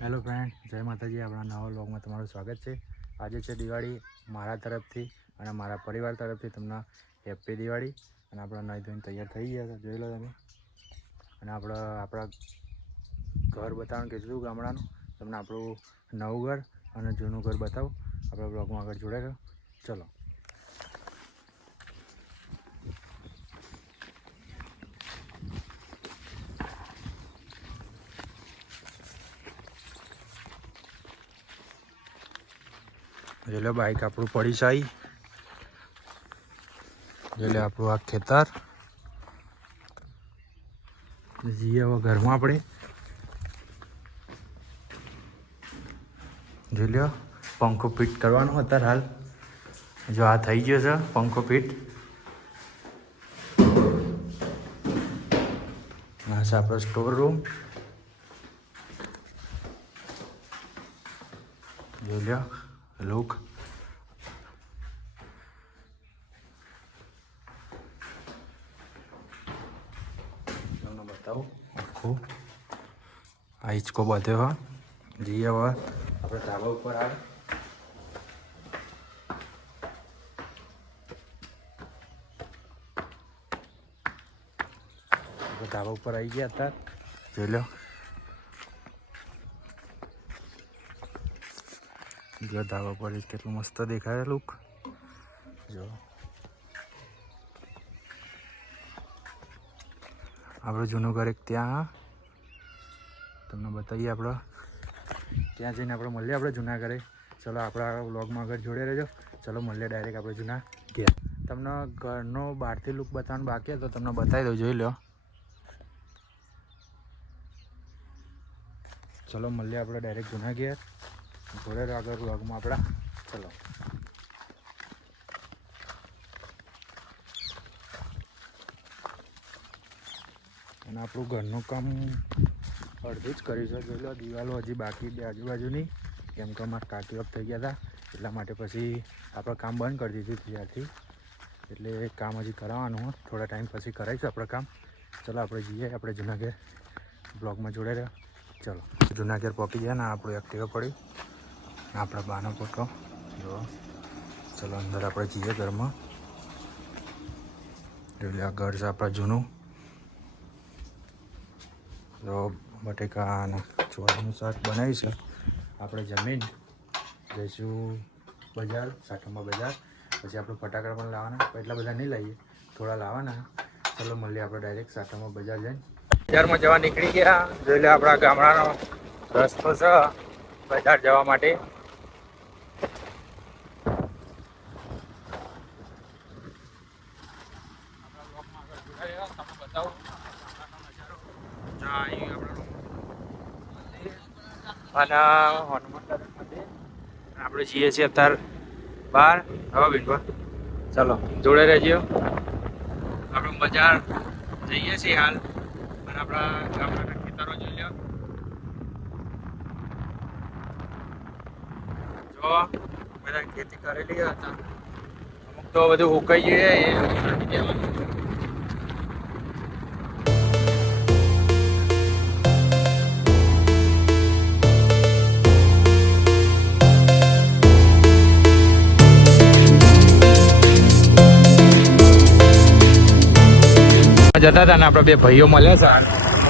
Hello friend, જય માતાજી. આપણા નવા વ્લોગમાં તમારું સ્વાગત છે. આજે છે દિવાળી. મારા તરફથી અને મારા પરિવાર તરફથી તમને હેપી દિવાળી. અને આપણે નાહી ધોઈને તૈયાર થઈ ગયા હતા, જોઈ લો તમે. અને આપણા ઘર બતાવવાનું કીધું ગામડાનું. તમને આપણું નવું ઘર અને જૂનું ઘર બતાવું. આપણા વ્લોગમાં આગળ જોડાઈ રહ્યો. ચલો. જોઈ લો બાઈક આપણું પડી સાઈ. જોઈ લો આપણું આ ખેતર. જઈએ હવે ઘરમાં આપણે. જોઈ લો પંખો ફિટ કરવાનો અત્યારે હાલ. જો આ થઈ ગયો છે પંખો ફિટ. આ છે આપણો સ્ટોર રૂમ. જોઈ લો લુક. તમને બતાવું આખું આ હિંચકો બધ્યો હા. જઈએ હવે આપણે ધાબા ઉપર આવે. આપણે ધાબા ઉપર આવી ગયા હતા. જોઈ લો જો ધાબા પર કેટલું મસ્ત દેખાય લુક. જો આપણું જૂનું ઘર એક ત્યાં તમને બતાવીએ. આપણે ત્યાં જઈને આપણે મળીએ આપણે જૂના ઘરે. ચલો આપણા વ્લોગમાં આગળ જોડે રહેજો. ચલો મળીએ ડાયરેક્ટ આપણે જૂના ઘેર. તમને ઘરનો બહારથી લુક બતાવવાનું બાકી હતો, તમને બતાવી દઉં. જોઈ લો. ચલો મળીએ આપણે ડાયરેક્ટ જૂના ઘેર. જોડે રહો આગળ વ્લોગમાં આપણા. ચલો. અને આપણું ઘરનું કામ અડધું જ કર્યું છે. જોઈ લો દિવાલો હજી બાકી બે આજુબાજુની, કેમ કે અમારા કાકી ઓફ થઈ ગયા હતા એટલા માટે પછી આપણે કામ બંધ કરી દીધું ત્યારથી. એટલે કામ હજી કરાવવાનું હોય, થોડા ટાઈમ પછી કરાવીશું આપણે કામ. ચલો આપણે જઈએ આપણે જૂના ઘેર. બ્લોગમાં જોડે રહ્યો. ચલો જૂના ઘેર પહોંચી ગયા ને આપણું એક્ટિવા પડી. આપણા બાનો ફોટો જો. ચલો અંદર આપણે જઈએ ઘરમાં. જોઈ લે આ ઘર છે આપણા જૂનું. તો બટેકા અને ચોળાનું શાક બનાવી છે. આપણે જમીન જઈશું બજાર, સાઠોમાં બજાર. પછી આપણે ફટાકડા પણ લાવવાના, એટલા બધા નહીં લઈએ, થોડા લાવવાના. ચલો મળીએ આપણે ડાયરેક્ટ સાઠોમાં બજાર જઈને. બજારમાં જવા નીકળી ગયા. જોઈ લે આપણા ગામડાનો રસ્તો છે બજાર જવા માટે. અને આપણે જઈએ છીએ અત્યારે બહાર. હવે બિનવા ચાલો જોડે રહેજો. આપણે બજાર જઈએ છીએ હાલ. અને આપણા ગામડાના ખેતરો જોઈ લો. જો બધા ખેતી કરેલી હતા, અમુક તો બધું ઉકાઈ ગયું. જતા હતા ને આપણા બે ભાઈઓ મળ્યા છે.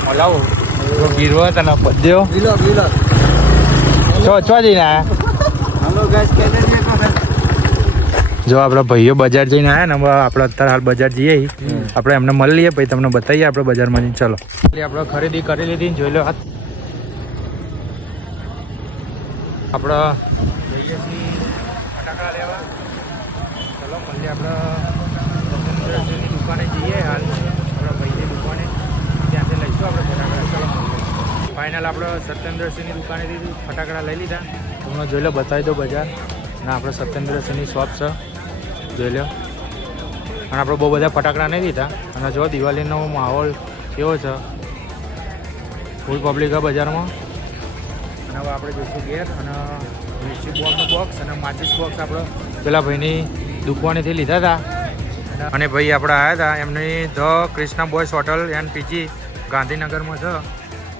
મળાવો ગીરવો તને બધ્યો છો જઈને આયા. જો આપણા ભાઈઓ બજાર જઈને આવ્યા ને આપણે અત્યારે હાલ બજાર જઈએ. આપણે એમને મળી લઈએ પછી તમને બતાવીએ આપણે બજારમાં જઈને. ચલો આપણે ખરીદી કરી લીધી. જોઈ લો હાથ. આપણે જઈએ છીએ ફટાકડા લેવા. ચલો મળીએ આપણે દુકાને જઈએ હાલ. દુકાને ત્યાંથી લઈશું આપણે ફટાકડા. ચલો ફાઇનલ આપણે સત્યેન્દ્રસિંહની દુકાનેથી ફટાકડા લઈ લીધા. તમને જોઈ લો બતાવી દો બજાર. અને આપણે સત્યેન્દ્રસિંહની શોપ છે જોઈ લો. અને આપણે બહુ બધા ફટાકડા નહીં લીધા. અને જો દિવાળીનો માહોલ કેવો છે, ફૂલ પબ્લિક છે બજારમાં. અને હવે આપણે જઈશું ઘેર. અને મિર્ચી બોમ્બનું બોક્સ અને માચીસ બોક્સ આપણે પેલા ભાઈની દુકાનેથી લીધા હતા. અને ભાઈ આપણે આવ્યા હતા એમની the Krishna boys hotel and PG ગાંધીનગરમાં છે.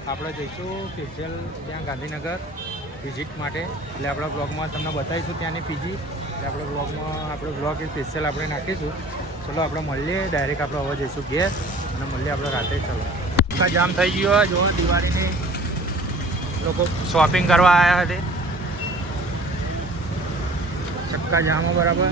આપણે જઈશું સ્પેશિયલ ત્યાં ગાંધીનગર વિઝિટ માટે. એટલે આપણા બ્લોગમાં તમને બતાવીશું ત્યાંની પીજી. એટલે આપણે બ્લોગમાં આપણે બ્લોગ સ્પેશિયલ આપણે નાખીશું. ચલો આપણે મળીએ ડાયરેક્ટ. આપણે હવે જઈશું ઘેર અને મળીએ આપણે રાતે. ચલો આખા જામ થઈ ગયો. જો દિવાળીની લોકો શોપિંગ કરવા આવ્યા હતા. ચક્કા જામો બરાબર.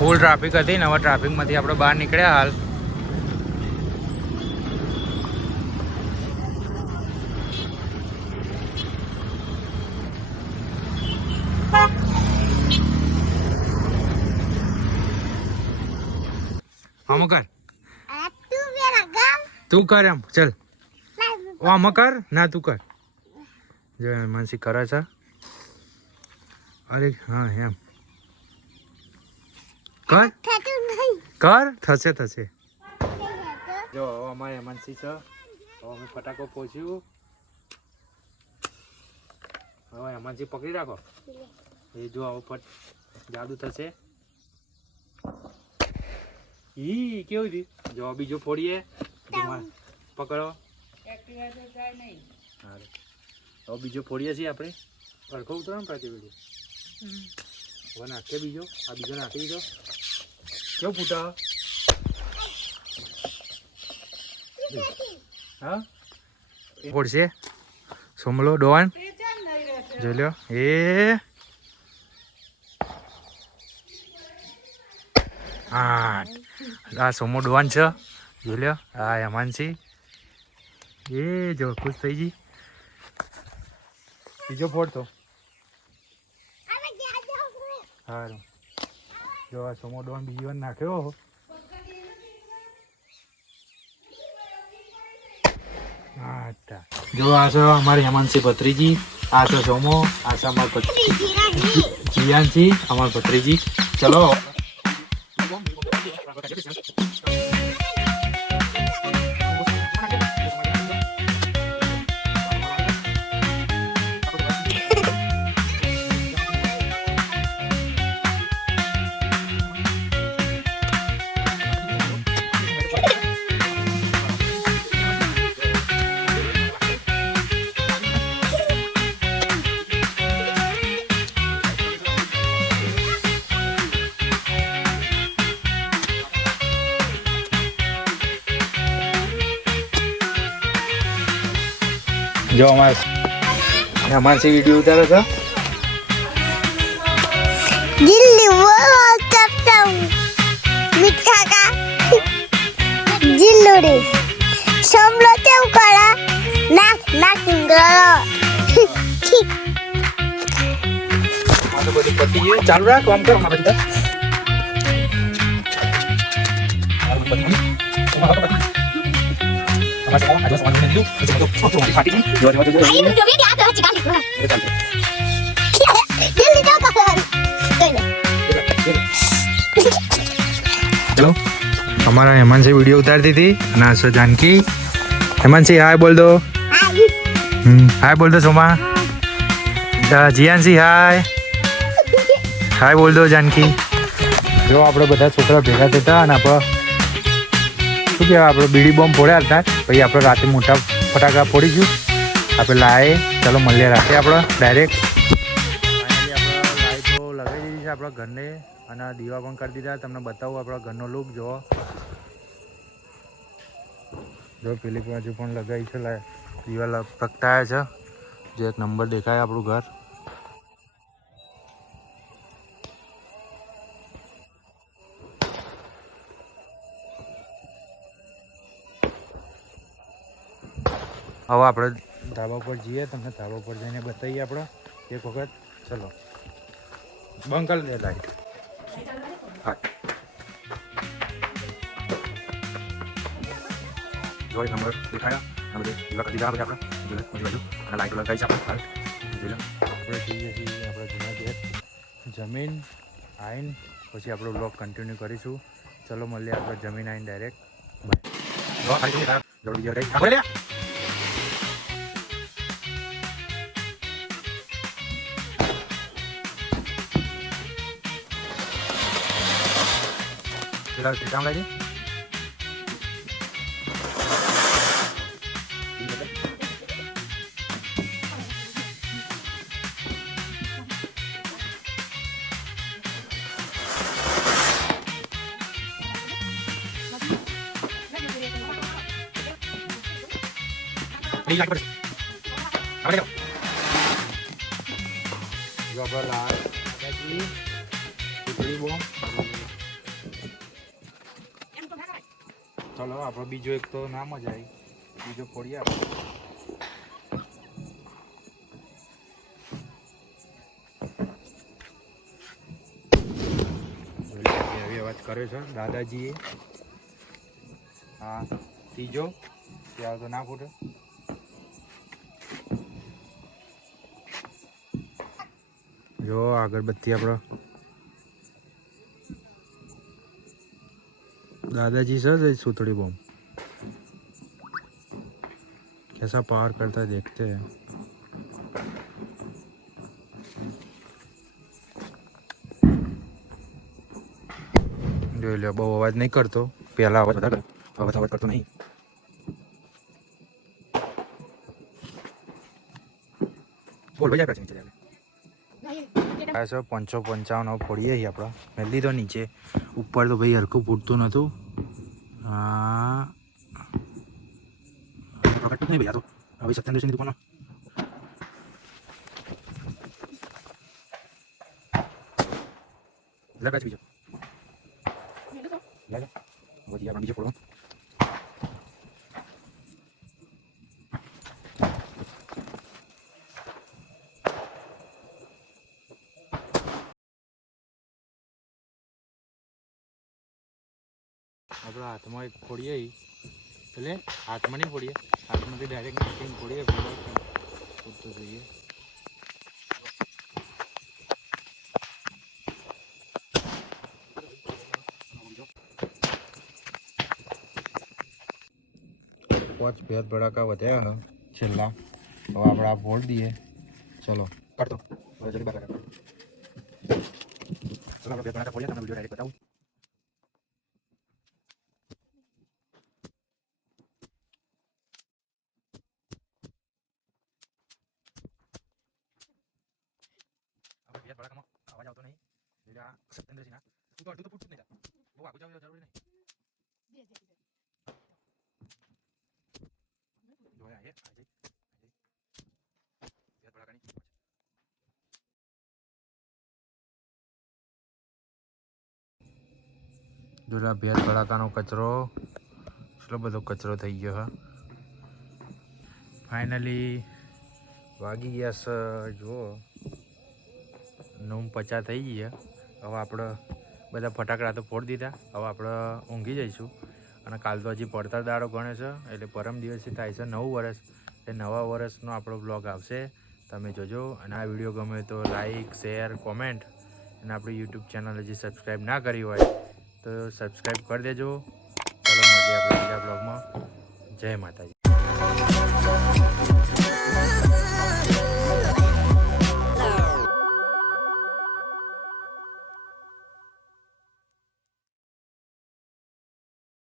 ફૂલ ટ્રાફિક હતી ને હવે ટ્રાફિકમાંથી આપણે બહાર નીકળ્યા હાલ. આમ કર તું કર એમ ચલ આમ કર ના તું કર. જો માનસી કરે છે. અરે હા એમ કર કર થશે થશે. જો અમારે હેમાંશી છે. હવે અમે ફટાકો પહોંચ્યું. હવે હેમાંશી પકડી રાખો. એ જો આવો ફટ જાદુ થશે. ઈ કેવું હતી જો બીજો ફોડીએ પકડો. હવે બીજો ફોડીએ છીએ આપણે. સરખો ઉતરો ને પ્રતિ બીજો હવે નાખીએ. બીજો આ બીજો નાખી દીધો. કેવું ફૂટા હા ફોડશે. સોમલો ડોવાન જોઈ લો. એ હા આ સોમો ડોવાન છે. જોઈ લો. હા હેમાંશી એ જો ખુશ થઈ ગઈ. બીજો ફોડતો સારું. જો આ સોમો ડોવાન બીજી વાર નાખ્યો. હા જો આ છે અમારી હેમાંશી ભત્રીજી. આ છે સોમો. આ છે અમાર જીયાનસી અમાર ભત્રીજી. ચલો જો હેમાંશી વિડીયો ઉતારે છે. દિલ્હી બોલો ચપટા મીઠા કા જિલ્લો રે સમલો કેમ કરા નાક નાક કરો. આ તો બધું પતી ગયું. ચાલુ રાખ કામ કર. માં બધા ચલો અમારા હેમાંશી વિડીયો ઉતારતી હતી. ના છો જાનકી. હેમાંશી હાય બોલ દો. હાય બોલ દો સોમા. જીયાનસી હાય હાય બોલ દો જાનકી. જો આપણે બધા છોકરા ભેગા થતા અને આપણે શું કહેવાય આપણે બીડી બોમ્બ ફોડ્યા હતા. પછી આપણે રાતે મોટા ફટાકા ફોડીશું. આપણે લાવે. ચાલો મળીએ રાતે આપણે ડાયરેક્ટ. ફાઇનલી આપણે લાઈટો લગાવી દીધી છે આપણા ઘરને અને દીવા પણ કરી દીધા. તમને બતાવું આપણા ઘરનો લુક જુઓ. જો પેલી બાજુ પણ લગાવી છે દીવા પ્રગટાયા છે. જે એક નંબર દેખાય આપણું ઘર. હવે આપણે ધાબા પર જઈએ. તમને ધાબા પર જઈને બતાવીએ આપણે એક વખત. ચલો બંધ કરી દે લાઈટ. હા જો નંબર દેખાયા અને બધે દીવા કરી દીધા. આપણે બાજુ અને લાઈટ લગાવી છે આપણે. જોઈ લો આપણે જઈએ છીએ આપણે જૂના ઘેર. જમીન આવીને પછી આપણો બ્લોગ કન્ટિન્યુ કરીશું. ચલો મળીએ આપણે જમીન આવીને ડાયરેક્ટ. બાય. પેલા ટીકામ લાવી ચલો આપણો બીજો એક તો નામ જ આવી બીજો ફોડીએ આપણે એવી અવાજ કર્યો છે દાદાજીએ હા ત્રીજો ત્યાં તો ના ફૂટે જો અગરબત્તી આપણો दादाजी सर सुतड़ी बम कैसा पार करता है देखते हैं जो लो बहु अवाज नहीं करतो पहला अवाज बता अवाज करतो नहीं बोल भैया नीचे ऐसा 555 फोड़िए ही अपना मेली तो नीचे ऊपर तो भाई हरकू फूटतू नतु हाँ नहीं भैया तो अभी सत्येंद्र सिंह दुकान लगा बीजो लगा वो दिया बीजो फोड़ो આપણે હાથમાં એક ફોડીએ એટલે હાથમાં નહીં ફોડીએ હાથમાંથી ડાયરેક્ટ નાખીને ફોડીએ ફૂટતો જોઈએ પાંચ ભેદ ભડાકા વધ્યા છેલ્લા હવે આપણે આ ફોડ દઈએ ચલો કરતો જલ્દી બાર ચલો આપણે ભેદ ભડાકા ફોડીએ તમને વિડીયો ડાયરેક્ટ બતાવું आवाज आवतो नहीं सत्येंद्र सिन्हा तू तो पूछ नहीं था वो आगू जाओ जरूरी नहीं जो है आइए बहुत बड़ा कहानी જોડા ભેદ ભડાકાનો કચરો એટલો બધો કચરો થઈ ગયો હા ફાઇનલી વાગી ગયા છે જુઓ 9:50 થઈ ગયા હવે આપણે બધા ફટાકડા તો ફોડી દીધા હવે આપણે ઊંઘી જઈશું અને કાલ તો હજી પડતા દાડો ગણે છે એટલે પરમ દિવસથી થાય છે 9 વર્ષ એ નવા વર્ષનો આપણો બ્લોગ આવશે તમે જોજો અને આ વિડીયો ગમે તો લાઈક શેર કોમેન્ટ અને આપણી યુટ્યુબ ચેનલ હજી સબસ્ક્રાઈબ ના કરી હોય તો સબસ્ક્રાઈબ કરી દેજો ચાલો મળીએ આપણે બીજા બ્લોગમાં જય માતાજી